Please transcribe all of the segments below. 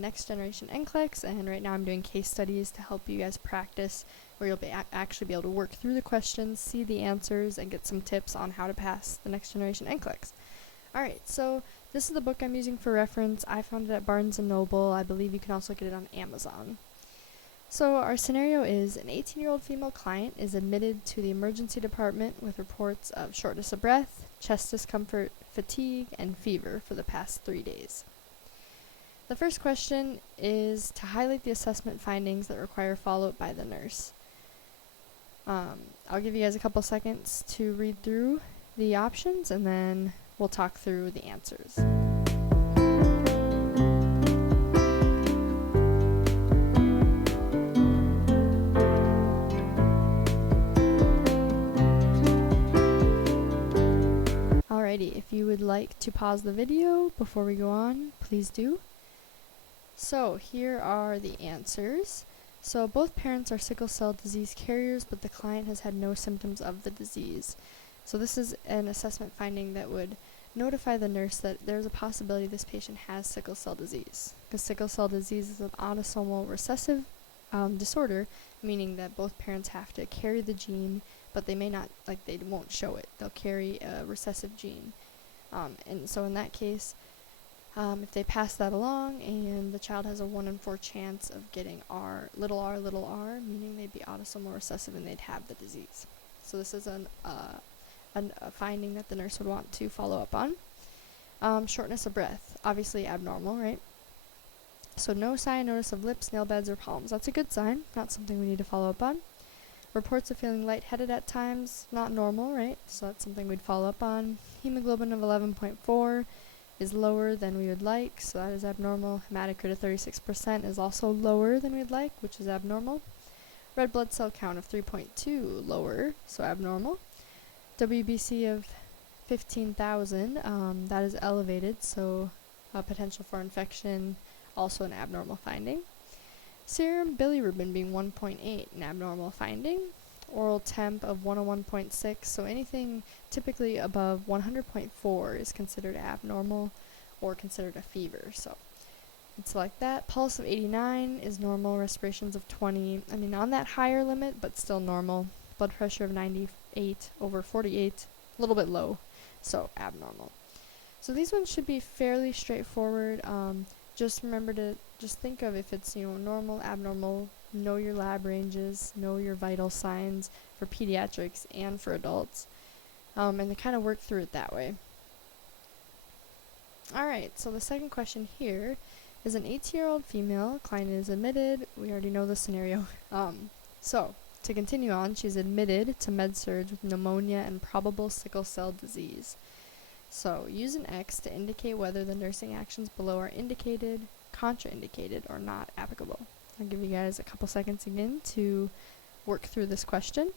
Next Generation NCLEX, and right now I'm doing case studies to help you guys practice, where you'll actually be able to work through the questions, see the answers, and get some tips on how to pass the Next Generation NCLEX. Alright, so this is the book I'm using for reference. I found it at Barnes & Noble. I believe you can also get it on Amazon. So our scenario is an 18-year-old female client is admitted to the emergency department with reports of shortness of breath, chest discomfort, fatigue, and fever for the past 3 days. The first question is to highlight the assessment findings that require follow-up by the nurse. I'll give you guys a couple seconds to read through the options, and then we'll talk through the answers. Alrighty, if you would like to pause the video before we go on, please do. So here are the answers. So both parents are sickle cell disease carriers, but the client has had no symptoms of the disease. So this is an assessment finding that would notify the nurse that there's a possibility this patient has sickle cell disease. Because sickle cell disease is an autosomal recessive disorder, meaning that both parents have to carry the gene, but they may not, they won't show it. They'll carry a recessive gene. And so in that case, if they pass that along and the child has a 1 in 4 chance of getting little r, meaning they'd be autosomal recessive and they'd have the disease. So this is a finding that the nurse would want to follow up on. Shortness of breath, obviously abnormal, right? So no sign, notice of lips, nail beds, or palms. That's a good sign, not something we need to follow up on. Reports of feeling lightheaded at times, not normal, right? So that's something we'd follow up on. Hemoglobin of 11.4 is lower than we would like, so that is abnormal. Hematocrit of 36% is also lower than we'd like, which is abnormal. Red blood cell count of 3.2, lower, so abnormal. WBC of 15,000, that is elevated, so potential for infection, also an abnormal finding. Serum bilirubin being 1.8, an abnormal finding. Oral temp of 101.6, so anything typically above 100.4 is considered abnormal or considered a fever, so it's like that. Pulse of 89 is normal. Respirations of 20, on that higher limit, but still normal. Blood pressure of 98/48, a little bit low, so abnormal. So these ones should be fairly straightforward. Just remember to think of if it's normal, abnormal, know your lab ranges, know your vital signs for pediatrics and for adults, and to kind of work through it that way. Alright, so the second question here is an 18-year-old female client is admitted. We already know the scenario. So to continue on, she's admitted to med-surg with pneumonia and probable sickle cell disease. So use an X to indicate whether the nursing actions below are indicated, contraindicated, or not applicable. I'll give you guys a couple seconds again to work through this question.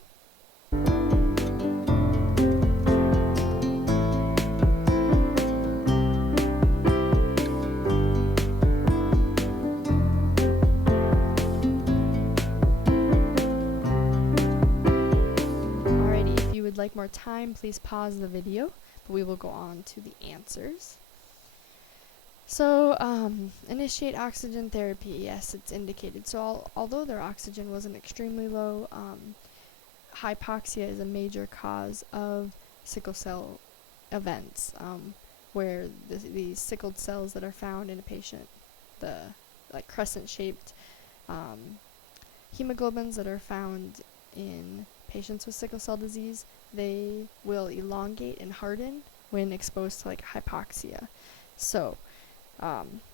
Alrighty, if you would like more time, please pause the video, but we will go on to the answers. So, initiate oxygen therapy. Yes, it's indicated. So, although their oxygen wasn't extremely low, hypoxia is a major cause of sickle cell events, where these sickled cells that are found in a patient, the crescent-shaped hemoglobins that are found in patients with sickle cell disease, they will elongate and harden when exposed to hypoxia. So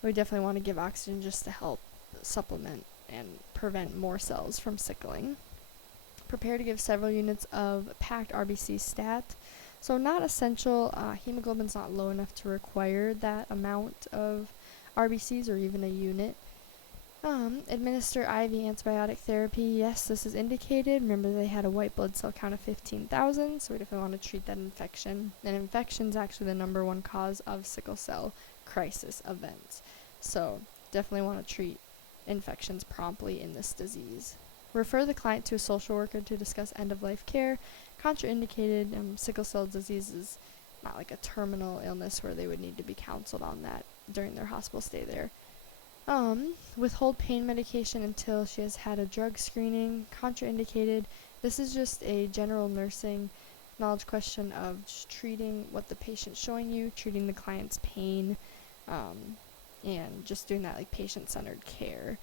we definitely want to give oxygen just to help supplement and prevent more cells from sickling. Prepare to give several units of packed RBC stat. So not essential. Hemoglobin's not low enough to require that amount of RBCs or even a unit. Administer IV antibiotic therapy. Yes, this is indicated. Remember, they had a white blood cell count of 15,000, so we definitely want to treat that infection. And infection is actually the #1 cause of sickle cell crisis events. So definitely want to treat infections promptly in this disease. Refer the client to a social worker to discuss end-of-life care. Contraindicated. Sickle cell disease is not a terminal illness where they would need to be counseled on that during their hospital stay there. Withhold pain medication until she has had a drug screening. Contraindicated. This is just a general nursing knowledge question of just treating what the patient's showing you, treating the client's pain, and just doing that like patient-centered care.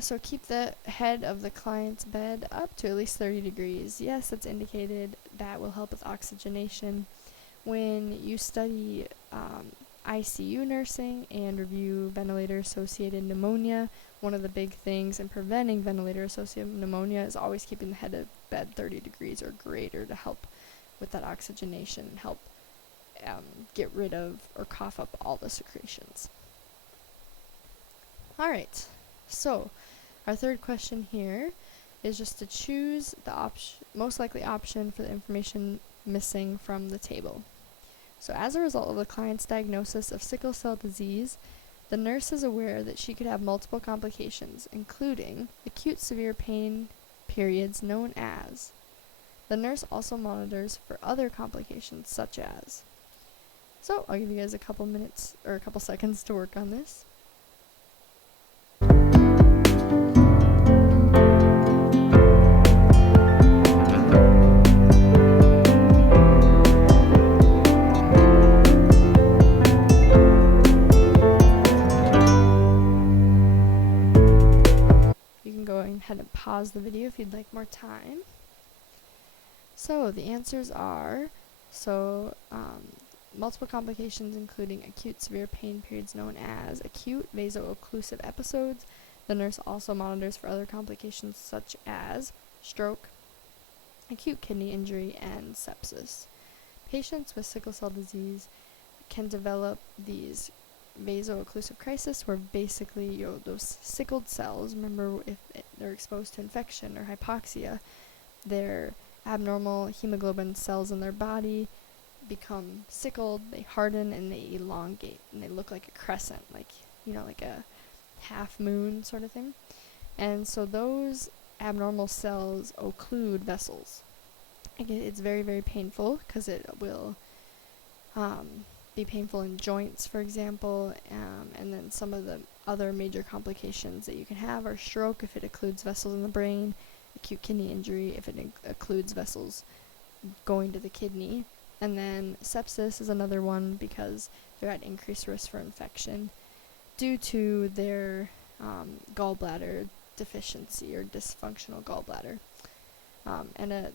So keep the head of the client's bed up to at least 30 degrees. Yes, that's indicated. That will help with oxygenation. When you study ICU nursing and review ventilator-associated pneumonia, one of the big things in preventing ventilator-associated pneumonia is always keeping the head of bed 30 degrees or greater to help with that oxygenation and help get rid of or cough up all the secretions. Alright, so our third question here is just to choose the most likely option for the information missing from the table. So as a result of the client's diagnosis of sickle cell disease, the nurse is aware that she could have multiple complications, including acute severe pain periods known as. The nurse also monitors for other complications such as. So I'll give you guys a couple minutes or a couple seconds to work on this. Go ahead and pause the video if you'd like more time. So the answers are multiple complications including acute severe pain periods known as acute vaso-occlusive episodes. The nurse also monitors for other complications such as stroke, acute kidney injury, and sepsis. Patients with sickle cell disease can develop these vaso-occlusive crisis where basically those sickled cells, remember if they're exposed to infection or hypoxia, their abnormal hemoglobin cells in their body become sickled, they harden and they elongate and they look like a crescent, like a half moon sort of thing. And so those abnormal cells occlude vessels. It's very, very painful because it will be painful in joints, for example, and then some of the other major complications that you can have are stroke if it occludes vessels in the brain, acute kidney injury if it occludes vessels going to the kidney, and then sepsis is another one because they're at increased risk for infection due to their gallbladder deficiency or dysfunctional gallbladder.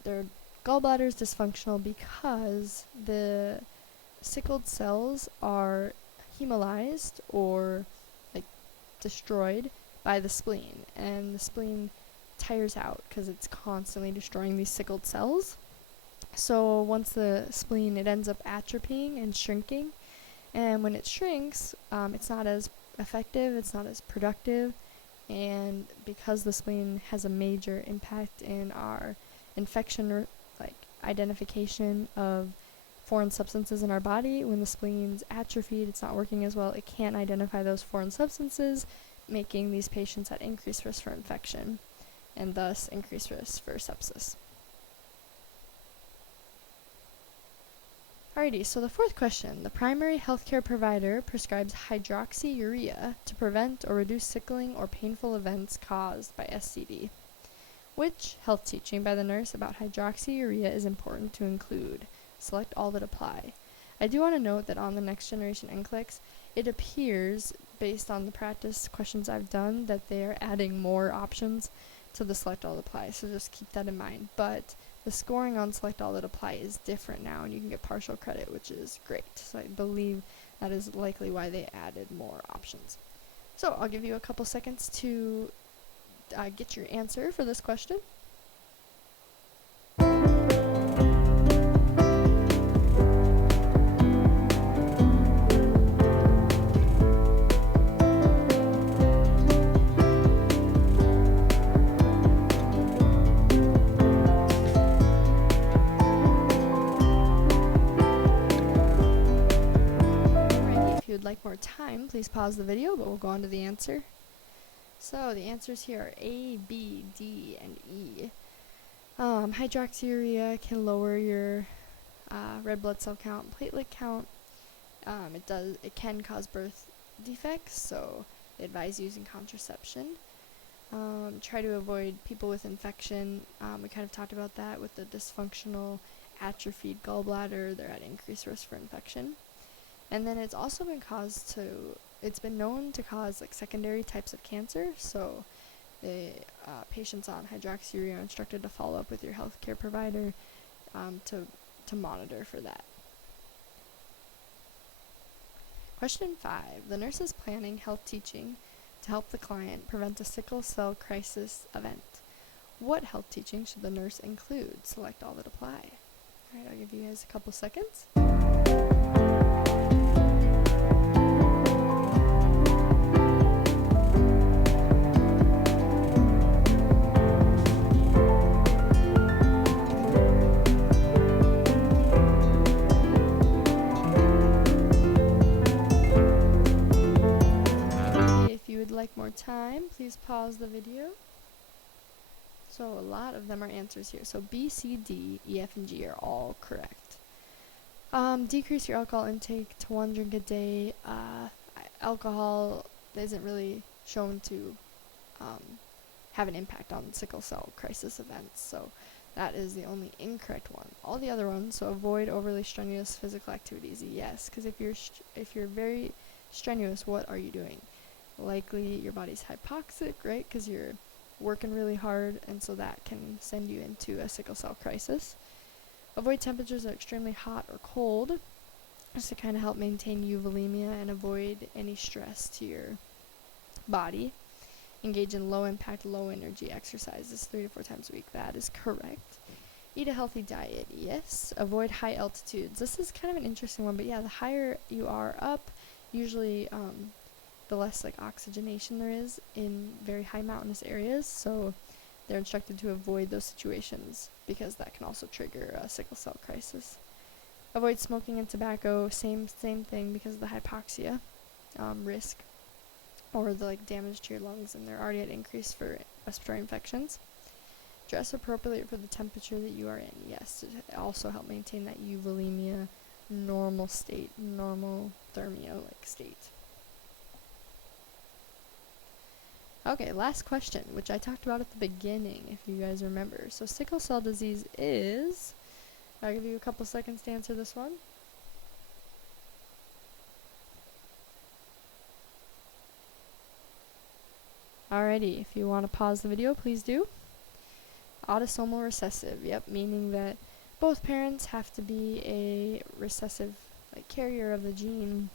Their gallbladder is dysfunctional because the sickled cells are hemolyzed or destroyed by the spleen, and the spleen tires out because it's constantly destroying these sickled cells. So once the spleen, it ends up atrophying and shrinking, and when it shrinks, it's not as effective, it's not as productive, and because the spleen has a major impact in our infection identification of foreign substances in our body, when the spleen's atrophied, it's not working as well, it can't identify those foreign substances, making these patients at increased risk for infection and thus increased risk for sepsis. Alrighty, so the fourth question. The primary healthcare provider prescribes hydroxyurea to prevent or reduce sickling or painful events caused by SCD. Which health teaching by the nurse about hydroxyurea is important to include? Select all that apply. I do want to note that on the Next Generation NCLEX, it appears, based on the practice questions I've done, that they are adding more options to the Select All That Apply, so just keep that in mind. But the scoring on Select All That Apply is different now, and you can get partial credit, which is great. So I believe that is likely why they added more options. So I'll give you a couple seconds to get your answer for this question. Like more time, please pause the video, but we'll go on to the answer. So the answers here are A, B, D, and E. Hydroxyurea can lower your red blood cell count, platelet count. It can cause birth defects, so they advise using contraception. Try to avoid people with infection. We kind of talked about that with the dysfunctional atrophied gallbladder. They're at increased risk for infection. And then it's also been it's been known to cause like secondary types of cancer. So the patients on hydroxyurea are instructed to follow up with your healthcare provider to monitor for that. Question 5. The nurse is planning health teaching to help the client prevent a sickle cell crisis event. What health teaching should the nurse include? Select all that apply. Alright, I'll give you guys a couple seconds. Like more time, please pause the video. So a lot of them are answers here. So B, C, D, E, F, and G are all correct. Decrease your alcohol intake to 1 drink a day. Alcohol isn't really shown to have an impact on sickle cell crisis events, so that is the only incorrect one. All the other ones, so avoid overly strenuous physical activities. Yes, because if you're very strenuous, what are you doing? Likely your body's hypoxic, right? Because you're working really hard, and so that can send you into a sickle cell crisis. Avoid temperatures that are extremely hot or cold, just to kind of help maintain euvolemia and avoid any stress to your body. Engage in low impact, low energy exercises 3 to 4 times a week. That is correct. Eat a healthy diet. Yes. Avoid high altitudes. This is kind of an interesting one, but yeah, the higher you are up, usually the less like oxygenation there is in very high mountainous areas, so they're instructed to avoid those situations because that can also trigger a sickle cell crisis. Avoid smoking and tobacco, same thing, because of the hypoxia risk or the like damage to your lungs, and they're already at increase for respiratory infections. Dress appropriately for the temperature that you are in. Yes, to also help maintain that euvolemia normal state, normal thermia like state. Okay, last question, which I talked about at the beginning, if you guys remember. So sickle cell disease is, I'll give you a couple seconds to answer this one. Alrighty, if you want to pause the video, please do. Autosomal recessive, yep, meaning that both parents have to be a recessive like carrier of the gene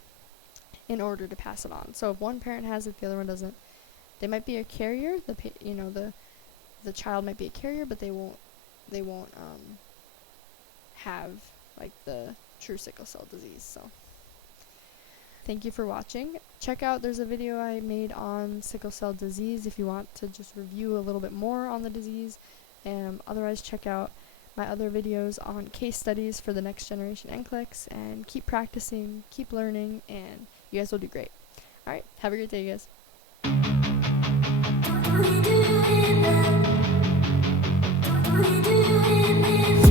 in order to pass it on. So if one parent has it, the other one doesn't. They might be a carrier. The child might be a carrier, but they won't have like the true sickle cell disease. So thank you for watching. Check out, there's a video I made on sickle cell disease if you want to just review a little bit more on the disease. Otherwise, check out my other videos on case studies for the next generation NCLEX, and keep practicing, keep learning, and you guys will do great. Alright, have a great day, guys. We do it.